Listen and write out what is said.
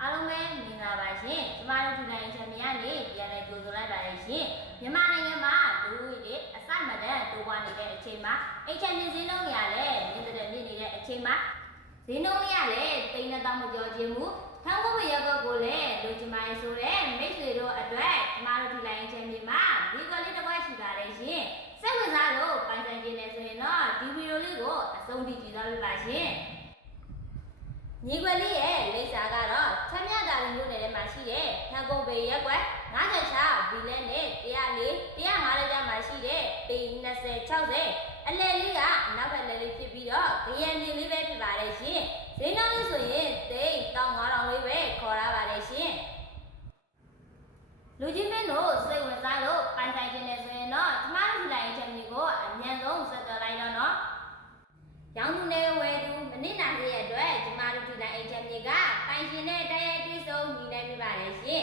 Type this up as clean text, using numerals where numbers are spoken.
အားလုံးပဲမင်္ဂလာပါရှင်ကျမတို့ဒီတိုင်းချန်ပီယံနေပြန်လည်ကြိုဆိုလိုက်ပါတယ်ရှင်မြန်မာနိုင်ငံမှာလူဦးရေအစမတန်တိုးပွားနေတဲ့အချိန်မှာအိတ်ချန်ပီဈေးနှုန်းရလည်းမြင့်တဲ့မြင့်နေတဲ့အချိန်မှာဈေးနှုန်းရလည်းတိမ်နဲ့တောင်းမကြောခြင်းမူထန်းဖို့ရက်ကိုလည်းလူချင်ပါရဲ့ဆိုတဲ့မိတ်ဆွေတို့အတွက်ကျမတို့ဒီတိုင်းချန်ပီမှာဒီကလေးတစ်ခွက်ရှိပါတယ်ရှင်စိတ်ဝင်စားလို့ပိုင်ဆိုင်ခြင်းနဲ့ဆိုရင်တော့ဒီဗီဒီယိုလေးကိုအဆုံးထိကြည့်သွားပြပါရှင်ညီကွယ်လေးရဲ့လိပ်စာကတော့ချမ်းမြတာလူမျိုးနယ်ထဲမှာရှိတဲ့ထန်ကုန်ပေရက်ကွက်56ဘီလက်နဲ့104 105ကျမှာရှိတဲ့ပေ20 60အလဲလေးကအနောက်ဘက်လဲလေးဖြစ်ပြီးတော့ကြရံမြေလေးပဲဖြစ်ပါတယ်ရှင်ဈေးနှုန်းလေးဆိုရင်သိန်း15000လေးပဲခေါ်ရပါတယ်ရှင်လူကြီးမင်းတို့စိတ်ဝင်စားလို့ပိုင်ဆိုင်ခြင်းနဲ့ဆိုရင်တော့ကျမတို့ဒီတိုင်းချန်ပီကိုအမြန်ဆုံးဆက်သွယ်လိုက်တော့နော်ရောင်းသူနဲ့ဝယ်သူမနစ်နာစေရအတွက်ကျမတို့ဒီတိုင်းချန်ပီကပိုင်ရှင်နဲ့တရရဲ့တွေ့ဆုံညီနိုင်ပြပါတယ်ရှင်